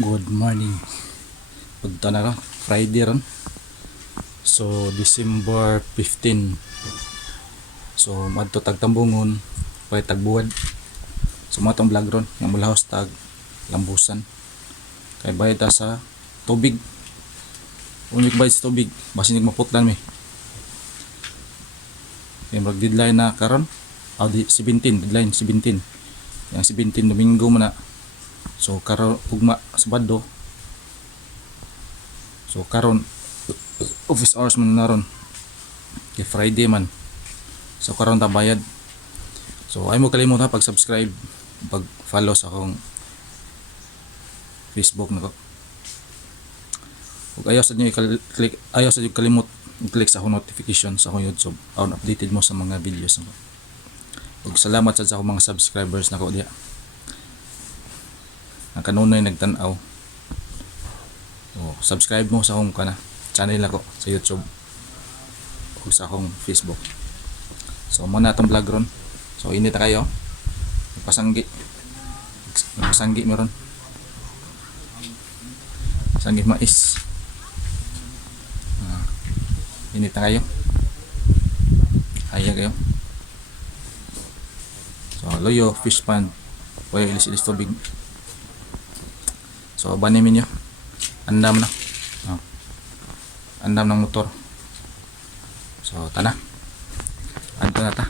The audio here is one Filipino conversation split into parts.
Good morning. Punta na ron. Friday ron. So, December 15. So, madto tagtambungon. Pwede tagbuwad. So, mga tong vlog ron. Yung mula house tag lambusan. Kaya bayad ta sa tubig. Unik bayad sa tubig. Basin nagmaputlan mi. Kaya mag deadline na karon. Di 17. Deadline 17. Yang 17 Domingo mo na. So karon ugma Sabado. So karon office hours man naron. Kay Friday man. So karon ta bayad. So ay mo kalimot ha pag-subscribe, pag-follow sa akong Facebook nako. Ug ayaw sa inyo i-click, ayaw sa inyo kalimot i-click sa akong notification sa akong YouTube. Aron updated mo sa mga videos nako. Ug salamat sa akong mga subscribers nako diha. Ang kanunoy nagtan-aw. Subscribe mo sa akong channel ako sa YouTube o sa akong Facebook. So muna itong vlog ron. So init na kayo. Nagpasanggi meron. Sanggi mais. Init na kayo. Haya kayo. So loyo fish pond. Pwede ilis-ilis tubig. So banimin nyo. Andam na. Andam ng motor. So tana. Anto na ta.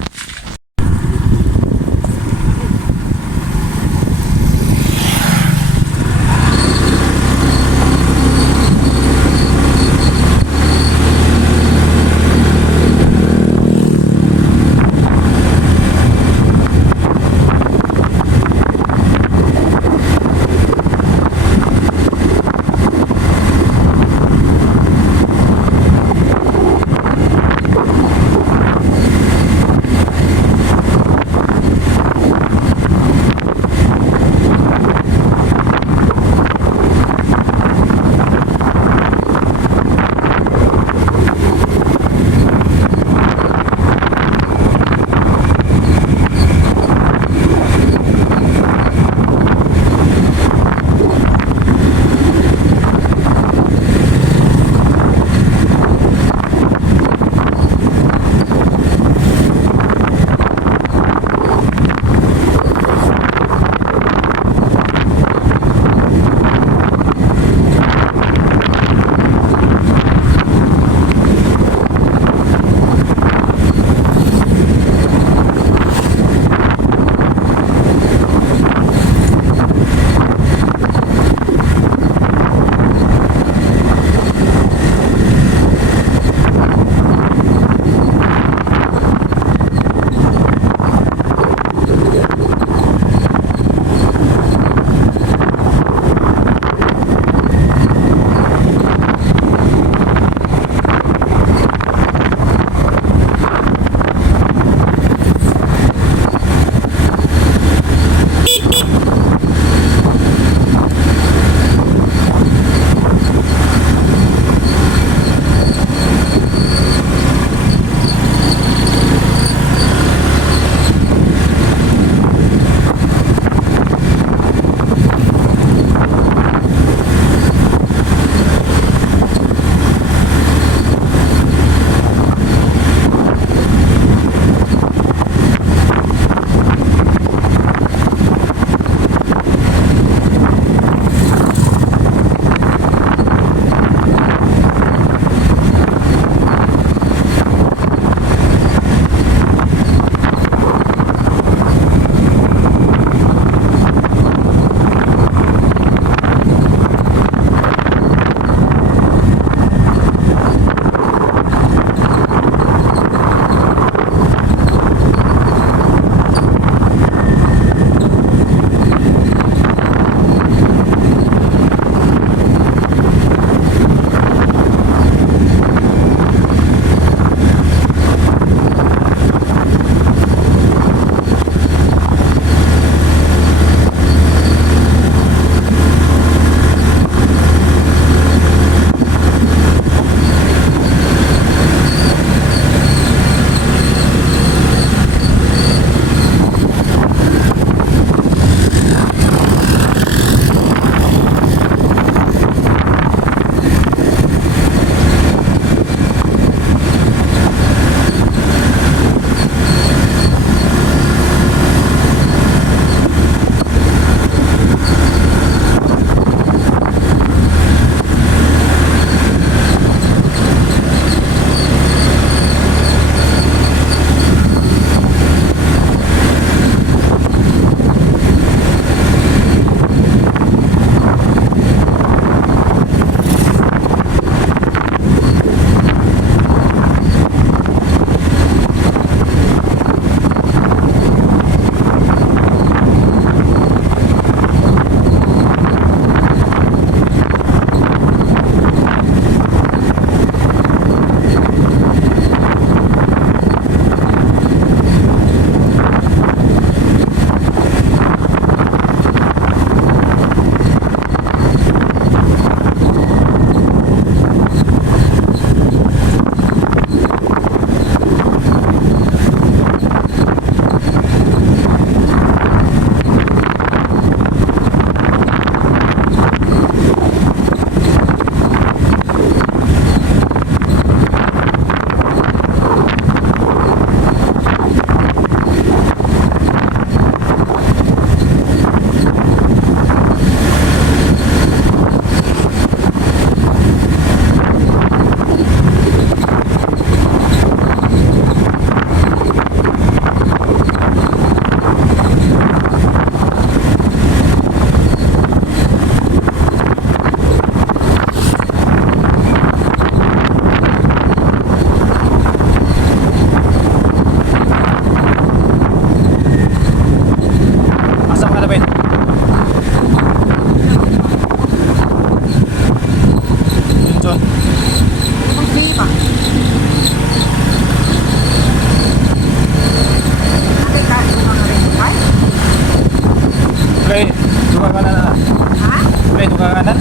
ito kakanan.